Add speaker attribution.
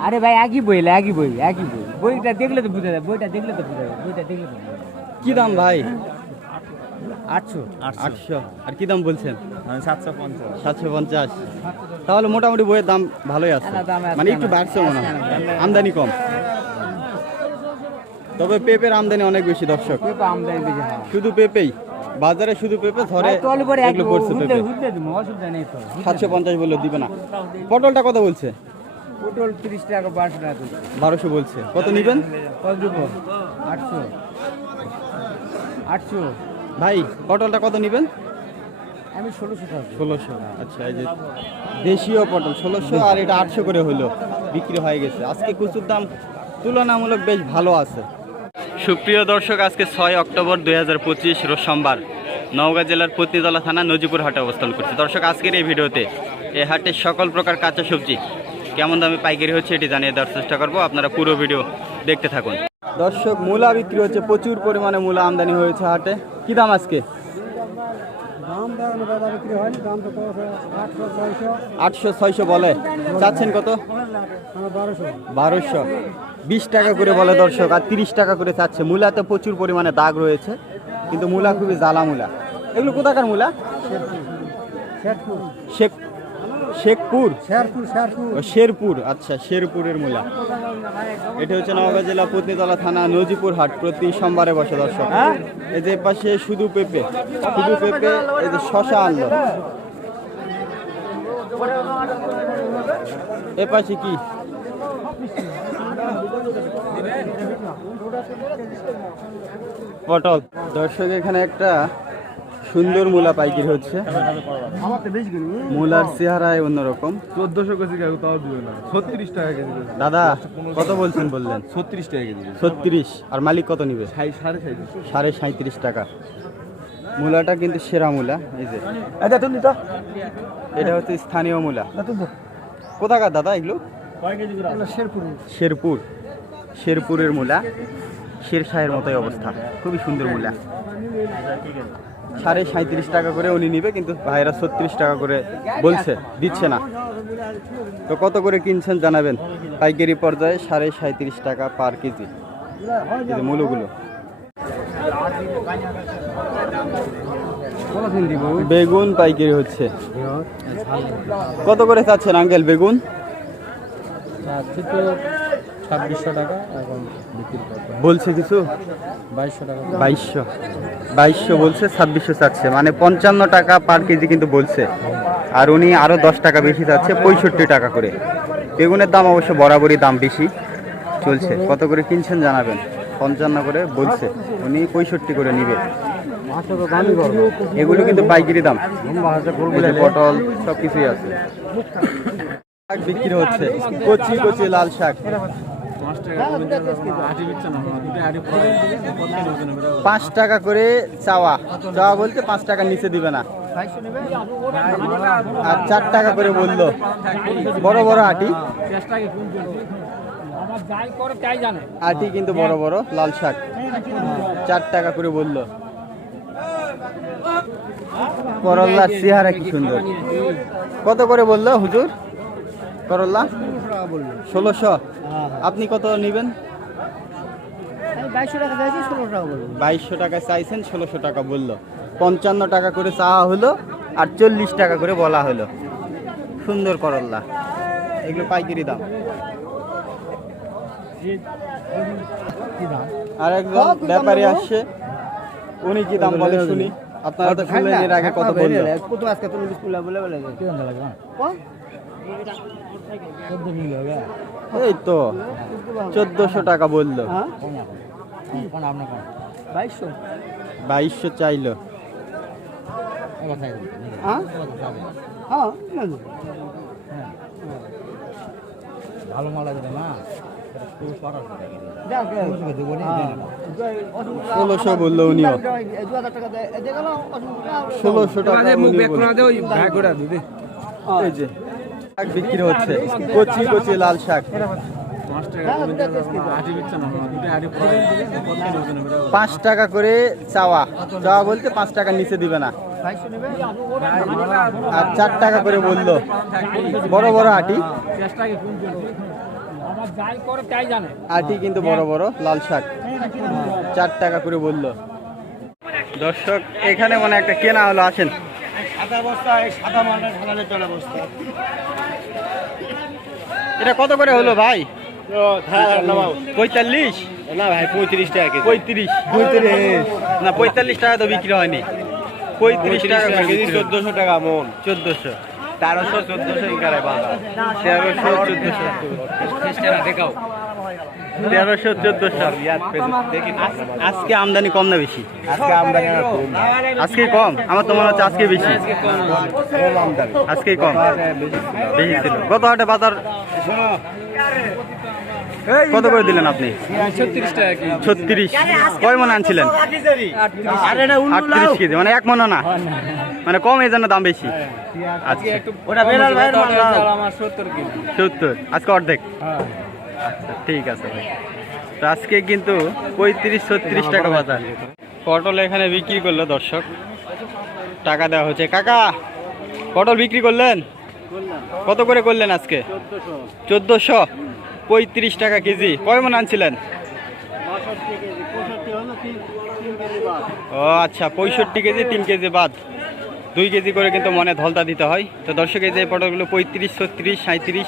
Speaker 1: আরে ভাই একই বই একই বই একই বই। বইটা দেখলে তো বুঝা যায় বইটা দেখলে তো বুঝা যায় বইটা দেখলে তো
Speaker 2: কি দাম ভাই?
Speaker 1: আটশো।
Speaker 2: আটশো। আর কি দাম বলছেন?
Speaker 3: সাতশো পঞ্চাশ।
Speaker 2: সাতশো পঞ্চাশ। তাহলে মোটামুটি বইয়ের দাম ভালোই আছে।
Speaker 1: দাম আছে।
Speaker 2: মানে একটু বাড়ছে মনে হয়। আমদানি কম। তবে পেঁপের আমদানি অনেক বেশি দর্শক।
Speaker 1: পেঁপে আমদানি বেশি হয়।
Speaker 2: শুধু পেঁপেই। বাজারে শুধু পেঁপে ধরে এগুলো পড়ছে পেঁপে। সাতশো পঞ্চাশ বললে দিবে না। পটলটা কত বলছে?
Speaker 1: পটল তিরিশ টাকা বারোশো টাকা
Speaker 2: বারোশো বলছে। কত নিবেন?
Speaker 1: কত আটশো। আটশো।
Speaker 2: ভাই পটলটা কত নিবেন?
Speaker 1: আমি ষোলোশো টাকা
Speaker 2: ষোলোশো। আচ্ছা এই যে দেশীয় পটল ষোলোশো আর এটা আটশো করে হলো। বিক্রি হয়ে গেছে। আজকে কুচুর দাম তুলনামূলক বেশ ভালো আছে। সুপ্রিয় দর্শক আজকে ছয় অক্টোবর দুই হাজার পঁচিশ রোজ সোমবার নওগাঁ জেলার পত্নীতলা থানা নজিপুর হাটে অবস্থান করছে। দর্শক আজকের এই ভিডিওতে এই হাটে সকল প্রকার কাঁচা সবজি কেমন দামে পাইকারি হচ্ছে এটি জানিয়ে দেওয়ার চেষ্টা করব। আপনারা পুরো ভিডিও দেখতে থাকুন। দর্শক মূলা বিক্রি হচ্ছে প্রচুর পরিমাণে মূলা আমদানি হয়েছে হাটে। কি দাম আজকে? আটশো ছয়শো। বলে। চাচ্ছেন কত? বারোশো। বিশ টাকা করে বলে দর্শক আর তিরিশ টাকা করে চাচ্ছে। মূলাতে প্রচুর পরিমাণে দাগ রয়েছে কিন্তু মূলা খুবই জ্বালা মূলা। এগুলো কোথাকার মূলা? শেখ শেখপুর। শেরপুর আচ্ছা শেরপুরের মূলা। এটা হচ্ছে নওগাঁ জেলা পত্নীতলা থানা নজিপুর হাট প্রতি সোমবারে বসে দর্শক। এই যে পাশে শুধু পেঁপে শুধু পেঁপে এই যে শশা আনলো এ পাশে কি? পটল। দর্শক এখানে একটা সুন্দর মূলা পাইকির হচ্ছে। মূলার চেহারায় অন্যরকম।
Speaker 3: চোদ্দশো কেজি তাও দিবে না। ছত্রিশ টাকা কেজি
Speaker 2: দাদা কত বলছেন বললেন?
Speaker 3: ছত্রিশ টাকা কেজি
Speaker 2: ছত্রিশ। আর মালিক কত নিবে?
Speaker 3: সাড়ে
Speaker 2: সাঁত্রিশ টাকা। মূলাটা কিন্তু সেরা মূলা এই যে। এটা হচ্ছে স্থানীয় মূলা। কোথাকার দাদা এগুলো? শেরপুর শেরপুর। শেরপুরের মূলা, শেরশাহের মতোই অবস্থা। খুবই সুন্দর মূলা। সাড়ে সাঁত্রিশ টাকা করে উনি নিবে, কিন্তু ভাইরা ছত্রিশ টাকা করে বলছে, দিচ্ছে না। তো কত করে কিনছেন জানাবেন? পাইকারি পর্যায়ে সাড়ে সাঁত্রিশ টাকা পার কেজি। মূলগুলো। বেগুন পাইকারি হচ্ছে। কত করে চাচ্ছেন আঙ্কেল বেগুন?
Speaker 1: ছাব্বিশশো টাকা এখন বিক্রি
Speaker 2: বলছে কিছু?
Speaker 1: বাইশশো টাকা।
Speaker 2: বাইশশো। বাইশশো বলছে ছাব্বিশশো চাচ্ছে। মানে পঞ্চান্ন টাকা পার কেজি কিন্তু বলছে। আর উনি আরও দশ টাকা বেশি চাচ্ছে পঁয়ষট্টি টাকা করে। বেগুনের দাম অবশ্য বরাবরই দাম বেশি চলছে। কত করে কিনছেন জানাবেন? পঞ্চান্ন করে বলছে। উনি পঁয়ষট্টি করে নিবে। এগুলো কিন্তু পাইকারি দাম। পটল সব কিছুই আছে। শাক বিক্রি হচ্ছে। কচি কচি লাল শাক। পাঁচ টাকা করে চাওয়া। চাওয়া বলতে পাঁচ টাকার নিচে দিবে না। আর চার টাকা করে বলল, বড় বড় আটি। আটি কিন্তু বড় বড়, লাল শাক। চার টাকা করে বলল। করল্লার চেহারা কি সুন্দর। কত করে বলল হুজুর? করল্লা? ষোলোশো। আপনি কত নেবেন?
Speaker 1: বাইশশো টাকা
Speaker 2: চাইছেন ষোলোশো টাকা বলল। পঞ্চান্ন টাকা করে চাওয়া হলো আর চল্লিশ টাকা করে বলা হলো। সুন্দর করল্লা। এগুলো পাইকারি দাম। আর একজন ব্যাপারী আসছে। উনি কি দাম বলে শুনি? আপনারা তো শুনলেন এর আগে কত বলল?
Speaker 1: কত আজকে তুমি বিস্কুলা বলে বলে
Speaker 2: এই তো চোদ্দশো টাকা বলল।
Speaker 1: হ্যাঁ? কোন আপনার কোন বাইশশো।
Speaker 2: বাইশশো চাইলো।
Speaker 1: হ্যাঁ? হ্যাঁ ভালো মাল আছে না।
Speaker 2: ষোলোশো বলল উনিও। ষোলোশো টাকা উনি এই যে। বিক্রি হচ্ছে। কচি কচি লাল শাক। পাঁচ টাকা করে চাওয়া। চাওয়া বলতে পাঁচ টাকার নিচে দিবে না। আর চার টাকা করে বলল। বড় বড় আটি। আটি কিন্তু বড় বড়, লাল শাক। চার টাকা করে বলল। দর্শক, এখানে মানে একটা কেনা হলো, আসেন। এটা কত করে হলো ভাই? পঁয়তাল্লিশ?
Speaker 3: না ভাই পঁয়ত্রিশ টাকা পঁয়ত্রিশ।
Speaker 2: পঁয়ত্রিশ। না পঁয়তাল্লিশ টাকা তো বিক্রি হয়নি। পঁয়ত্রিশ টাকা
Speaker 3: চোদ্দশো টাকা মন।
Speaker 2: চোদ্দশো।
Speaker 3: তেরোশো চোদ্দশো
Speaker 2: তেরোশো চোদ্দশো।
Speaker 1: দেখাও।
Speaker 2: তেরোশো চোদ্দশো।
Speaker 3: দেখি
Speaker 2: আজকে আমদানি কম না বেশি?
Speaker 3: আজকে আমদানি
Speaker 2: আজকে কম? আমার তো মনে হচ্ছে আজকে বেশি।
Speaker 3: কম
Speaker 2: আজকে কম। বেশি ছিল। গত হাটে বাজার কত করে দিলেন আপনি?
Speaker 1: ছত্রিশ। টাকা কি
Speaker 2: ছত্রিশ কয় মনে আনছিলেন? আটত্রিশ কেজি মানে এক মনে না। মানে কম এই জন্য দাম বেশি। আচ্ছা।
Speaker 1: ওটা বেলাল ভাই আমার সত্তর।
Speaker 2: আজকে অর্ধেক। আচ্ছা ঠিক আছে ভাই। তো আজকে কিন্তু পঁয়ত্রিশ ছত্রিশ টাকা বাজার। পটল এখানে বিক্রি করল দর্শক। টাকা দেওয়া হচ্ছে। কাকা, পটল বিক্রি করলেন? কত করে করলেন আজকে? চোদ্দোশো। পঁয়ত্রিশ টাকা কেজি। কয় আনছিলেন? ও আচ্ছা পঁয়ষট্টি কেজি, তিন কেজি বাদ। দুই কেজি করে কিন্তু মনে ধলতা দিতে হয়। তো দর্শক, এই যে পটলগুলো পঁয়ত্রিশ, ছত্রিশ সাঁত্রিশ